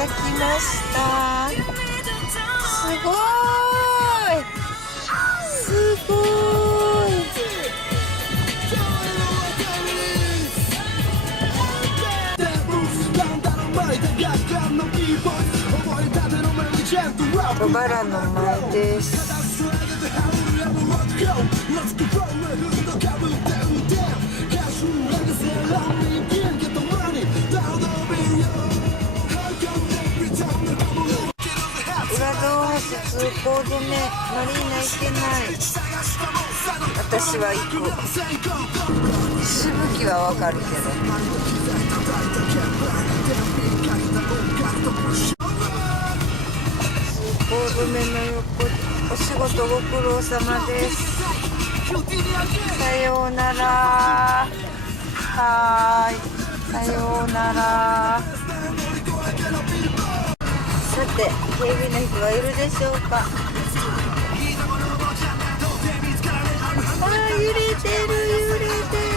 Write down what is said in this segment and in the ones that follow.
が来ました。すごいすごい。小原の前です。裏道橋通行止め、マリーナ行けない。私は行く。しぶきはわかるけど。通行止めの横でお仕事ご苦労様です。さようなら。はーい。さようなら。さて、警備の人はいるでしょうか。あー、揺れてる揺れてる。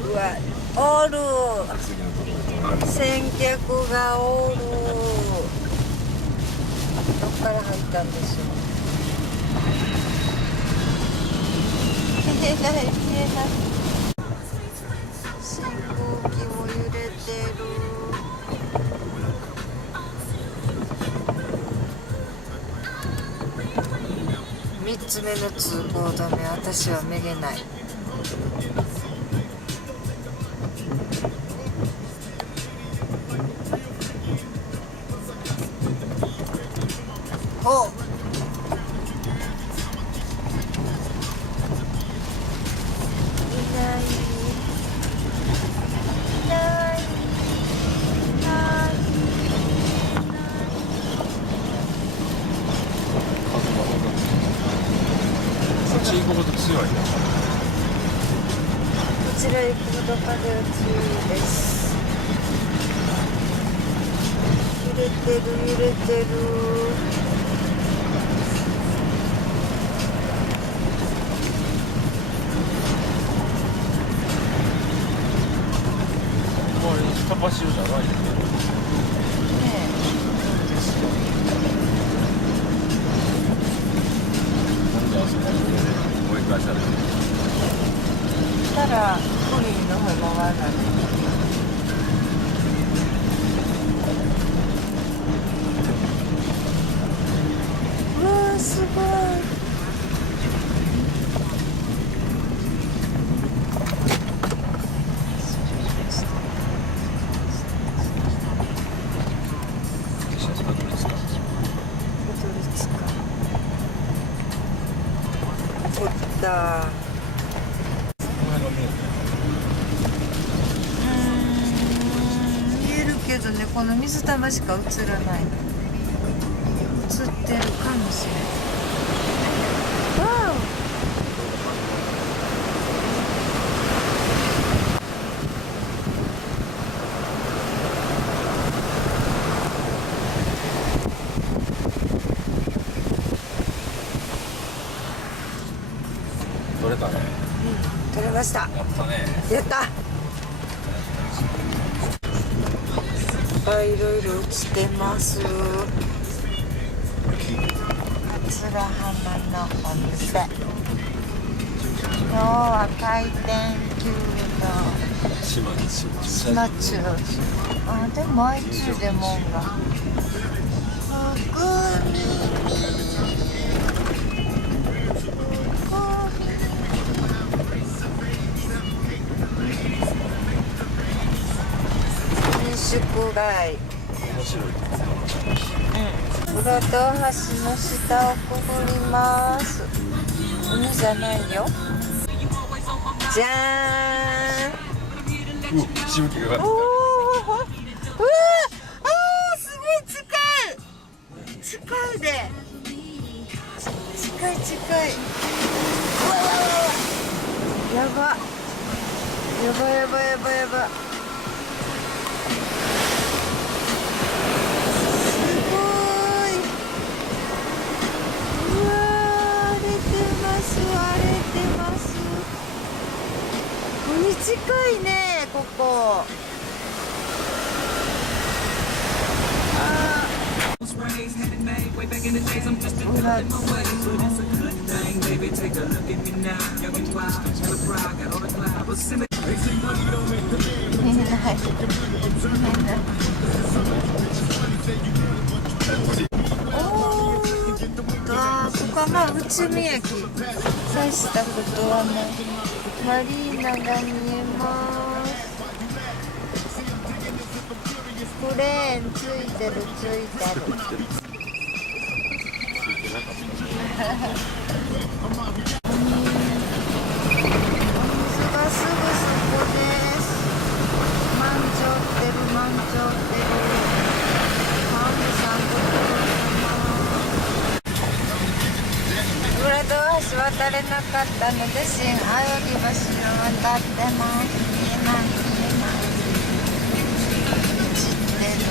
うわ、おる。先客がおる。どっから入ったんでしょう。見えない見えない。信号機も揺れてる。3つ目の通行止め、私はめげない。お、こちら行くほど風が強いです。揺れてる揺れてる。もう高潮じゃないよね。したらフリーの方回らない。うわー、すごい。見えるけどね、この水玉しか映らないの。映ってるかもしれない。わお。取れたね。取れました。やったね。やった。いろいろ落ちてます。桂浜のお店。今日は開店休業。島中。あ、でも愛中でもんが。福耳。宿街。面白い。裏道橋の下をくぐります。海じゃないよ。じゃーん。しぶきが上がっおー、うわー、すごい近い。近いで。近い近い。うわわわわ。やば。やばやばやばやば。すごい。うわー、荒れてます。荒れてます。海近いね、ここ。あー、ほら。見えない。おー、あー、ここはまあ宇宙宮城。大したことはない。マリーナが見えます。クレーンついてるついてる。お水がすぐそこです。満潮ってる満潮ってる。ハムさんご苦労様。浦戸大橋渡れなかったので新あより橋を渡ってます。見えない見えない。知ってる。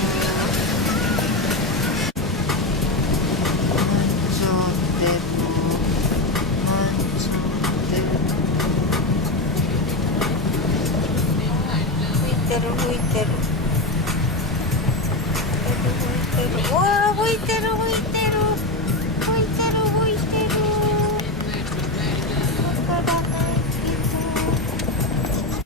満潮ってる満潮ってる。吹いてる吹いてる。